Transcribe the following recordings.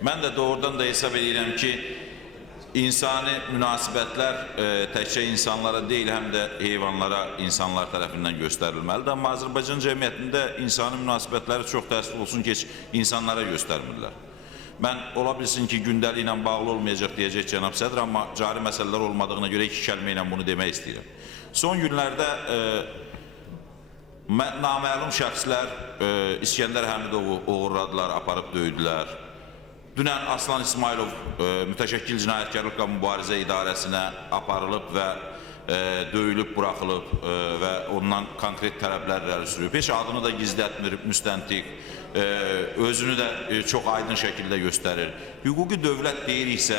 Mən də doğrudan da hesab edirəm ki, insani münasibətlər təkcə insanlara deyil, həm də heyvanlara insanlar tərəfindən göstərilməlidir. Amma Azərbaycan cəmiyyətində insani münasibətləri çox təəssüf olsun ki, insanlara göstərmirlər. Mən ola bilsin ki, gündəliklə bağlı olmayacaq deyəcək cənab sədr, amma cari məsələlər olmadığına görə iki kəlmə ilə bunu demək istəyirəm. Son günlərdə naməlum şəxslər İskəndər Həmidovu oğurladılar, aparıb döydülər. Dünən Aslan İsmailov mütəşəkkil cinayətkarlıqla mübarizə idarəsinə aparılıb və döyülüb, buraxılıb və ondan konkret tələblər irəli sürüb. Heç adını da gizlətmir müstəntiq, özünü də çox aydın şəkildə göstərir. Hüquqi dövlət deyiriksə,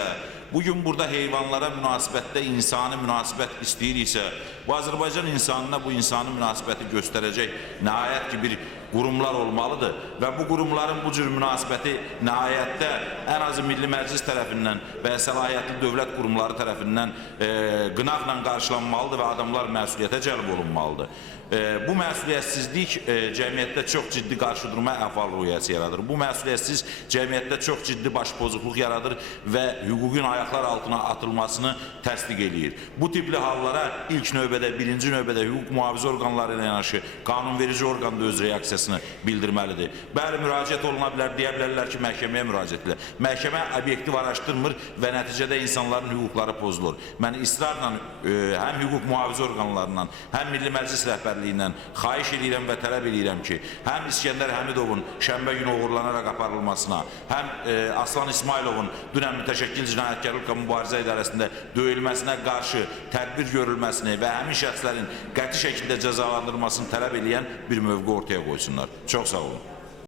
bugün burada heyvanlara münasibətdə insani münasibət istəyiriksə, bu Azərbaycan insanına bu insani münasibəti göstərəcək nəhayət ki bir qurumlar olmalıdır və bu qurumların bu cür münasibəti nəhayətdə ən azı Milli Məclis tərəfindən və səlahiyyətli dövlət qurumları tərəfindən qınaqla qarşılanmalıdır və adamlar məsuliyyətə cəlb olunmalıdır. Bu məsuliyyətsizlik cəmiyyətdə çox ciddi qarşıdurma əhval-ruhiyyəsi yaradır. Bu məsuliyyətsiz cəmiyyətdə çox ciddi başpozuqluq yaradır və hüququn ayaqlar altına atılmasını təsdiq eləyir. Bu tipli hallara ilk növbədə, birinci növbədə hüquq mühafizə orqanları ilə yanaşı qanunverici orqan da öz reaksiyasını bildirməlidir. Bəli, müraciət oluna bilər, deyə bilərlər ki, məhkəməyə müraciət edir. Məhkəmə obyektiv araşdırmır və nəticədə insanların hüquqları pozulur. Mən israrla həm hüquq mühafizə orqanlarından, həm Milli Məclis rəhbərliyindən xahiş edirəm və tələb edirəm ki, həm İskəndər Həmidovun şənbə günü oğurlanaraq aparılmasına, həm Aslan İsmailovun dünən mütəşəkkil cinayətkarlıqla mübarizə idarəsində döyülməsinə qarşı tədbir görülməsini və həmin şəxslərin qəti şəkildə cəzalandırılmasını tələb edən bir mövqe ortaya qoysunlar. Çox sağ olun.